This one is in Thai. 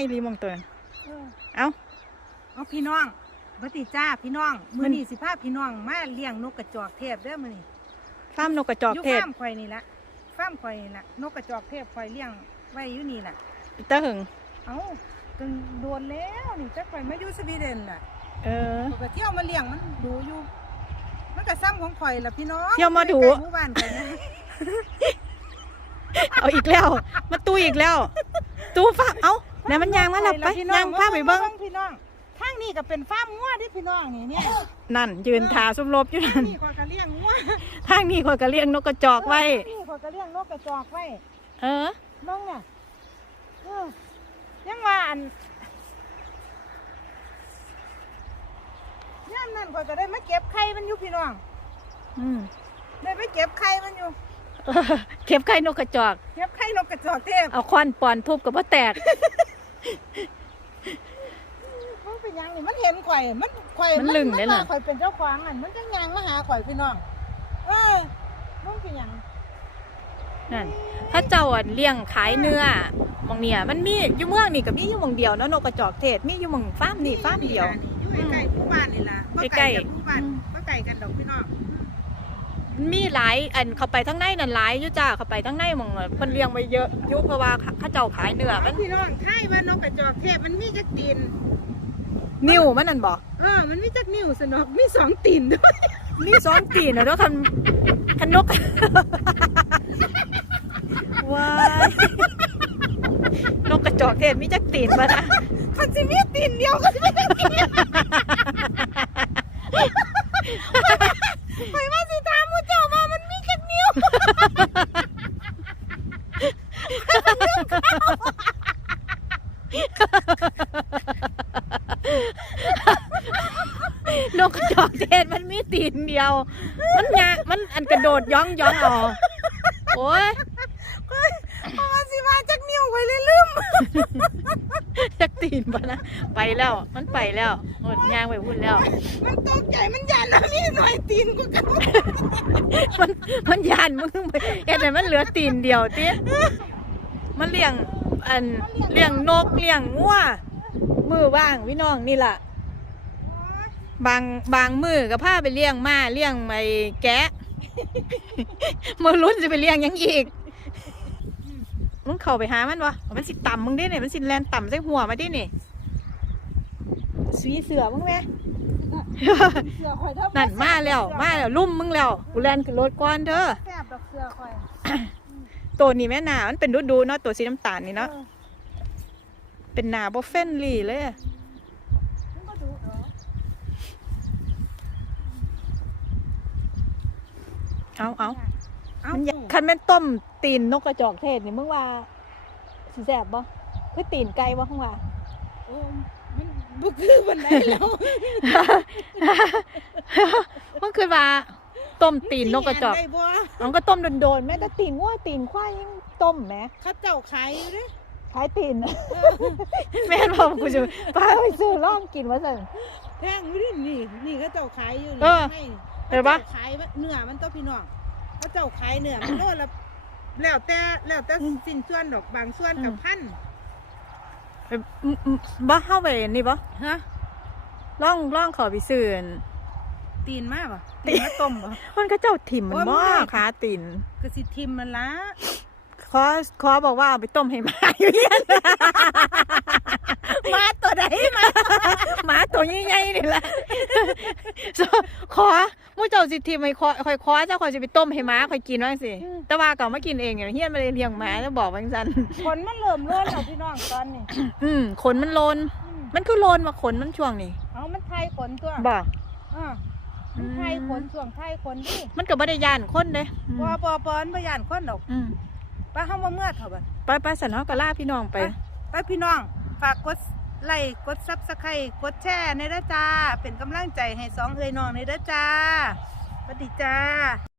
ให้รีมองตัวนั้นเออเอ้าเอาพี่น้องบัติจ้าพี่น้อง มืมัอนนี้สิพาพี่น้องมาเลี้ยงนกกระจอกเทพเด้อมื้อนี้ฟาร์มนกกระจอกอยู่เทศฟาร์มข่อยนี่ละฟาร์มข่อยนี่ละนกกระจอกเทพข่อยเลี้ยงไว้อยู่นี่ล่ะปีเตอร์หึงเอ้าตึงโดนแล้วนี่จักข่อยมาอยู่สวีเดนล่ะ เออข่อยก็เที่ยวมาเลี้ยงมันดูอยู่มันก็ซ้ำของข่อยล่ะพี่น้องเที่ยวมาดูใกล้ๆหมู่บ้านข่อยนะเอาอีกแล้ว มาตู้อีกแล้ว ตู้ฟาร์มเอ้าไห นมันยางมาแล้วไปพี่น้อยางพาไปเบิ้งพี่น้องข้างนี้ก็เป็นฟาร์มงัวที่พี่น้องนี่เนี่ยนั่นยืนทาสมรบอยู่นั่นนี่ข่อยก็เลี้ยงงัวทางนี้คอยก็เลี้ยงนกกระจอกไว้นี่ข่อยก็เลี้ยงนกกระจอกไว้เออน้องเนี่ยเออยังว่าอันย่ามนั่นข่อยก็ได้มาเก็บไข่มันอยู่พี่น้องอืมได้ไปเก็บไข่มันอยู่เออเข็บไข่นกกระจอก เก็บไข่นกกระจอกเทพเอาควันปอนทุบกับว่าแตก มันเป็นหยังนี่มันเห็นข่อย มันข่อยมันลึงเด้มัน่ะว่าข่อยเป็นเจ้าของอันมันจังยางมาหาข่อยพี่น้อง เออมันเป็นหยังนั่นถ้าเจ้าอะเลี้ยงขายเนื้อหมองเนี่ยมันมีอยู่เมืองนี่ก็มีอยู่หมองเดียวเนาะนกกระจอกเทศมีอยู่หมองฟาร์มนี่ฟาร์มเดียว อยู่ใกล้ๆหมู่บ้านนี่ล่ะบ่ใกล้ๆจากหมู่บ้านอืมบ่ไกลกันดอกพี่น้อง มันมีหลายอันเข้าไปทั้งในนั่นหลายอยู่จ้าเข้าไปทั้งในหมองเพิ่นเลี้ยงไว้เยอะอยู่เพราะว่าเขาเจ้าขายเนื้อมันพี่น้องไข่ว่านกกระจอกเทพมันมีจักตีนนิ้วมันนั่นบ่เออมันมีจักนิ้วสนอกมีสองตีนด้วยมีซ้อนตีนน่ะเด้อคันคันนกว้ายนกกระจอกเทศมีจักตีนบ่นะมันจะมีตีนเดียวก็จะไม่ได้ตีนไปว่าสิตามมูเจ้ามามันมีแค่นิ้ว นกกระจอกเทศมันมีตีนเดียว มันยะมันอันกระโดดย่องย่องออกโอ้ยเพราะว่าสิมาจักนิ้วไว้เลยลืมจักตีนปะนะไปแล้ว มันไปแล้วหมดยางไปพุ่นแล้ว มันตกใจมันยันนะมีหน่อยตีนกูกันมันมันยานมึงไปเอ็ดให้มันเหลือตีนเดียวติมันเลี้ยงอันเลี้ยงนกเลี้ยงงัวมือว่างพี่น้องนี่ล่ะ บางบางมือก็พาไปเลี้ยงมาเลี้ยงไอ้แกะมือลุ้นจะไปเลี้ยงยังอีกมึงเข้าไปหามันวะมันสิต่ำมึงไดิเนี่ยมันสิแลนต่ำใส่หัวมาดิเนี่ยสีเสือมึงไหมเสือข่อยเท่านั่นมาแล้วมาแล้วลุ่มมึงแล้วกูแลนขึ้นรถก่อนเด้อแซ่บดอกเสือข่อยตัวนี้แม่หนามันเป็นดูดูเนาะตัวสีน้ำตาลนี่เนาะเป็นหนาบ่เฟนลี่เลยอะ มันก็ดูเนาะ เอาเอาเอามันอยากคันแม่นต้มตีนนกกระจอกเทศนี่มึงว่าสิแซ่บบ่คือตีนไก่บ่ข้างว่าโอ้มันบุคือบันไดแล้วมันคือว่าต้มตีนนกกระจอกได้บ่มันก็ต้มโดนๆแม่แต่ตีนงัวตีนควายยังต้มแหมเขาเจ้าขายอยู่เด้ขายตีนแม่นบอกกูจะพาไปซื้อล่องกินว่าสั่นแพงอยู่ดินี่นี่เขาเจ้าขายอยู่เออให้ เห็นปะขาจ้าขายเนื้อมันต้องพี่น้องเขาเจ้าขายเนื้อมันโลละแล้วแต่แล้วแต่สิ้นส่วนดอกบางส่วนกับพันไปอืมอืมบ่เข้าไปนี่บ่ฮะล่องล่องขอไปซื้ออั่นตีนมากป่ะตีนมาต้มป่ะ มันก็เจ้าถิ่มมันโอ้ยบ่มันได้ ขาตีนกระสิทิมมันละขอขอบอกว่าเอาไปต้มให้หมาอยู่เฮียนหมาตัวใดมาหมาตัวใหญ่ๆนี่แหละขอ มู่เจ้าสิทิมให้ขอคอยขอเจ้าขอยสิไปต้มให้หมาคอยกินว่าสิแต่ว่าก็มากินเองเนี่ยเฮียนมาเลยเลี้ยงหมาแล้วบอกว่าจังซั่นคนมันเริ่มเลื่อนแล้วพี่น้องตอนนี้ อืมขนมันโลนอืมมันคือโลนมาขนมันช่วงนี้เอามันไทยขนตัวบ่อ่ามันไทยขนส่วงไทยขนดิมันก็บ่ได้ย่านคนเด้อืมปอปอปอนพยานคนดอกอืมไป้าเฮามาเมื่อเถอะบัดไปไปสันเฮาก็ลาพี่น้องไป ไปพี่น้องฝากกด ไลค์กดซับสไครต์กดแชร์ในเด้อจ้า เป็นกำลังใจให้สองเอ้ยน้องในเด้อจ้าสวัสดีจ้า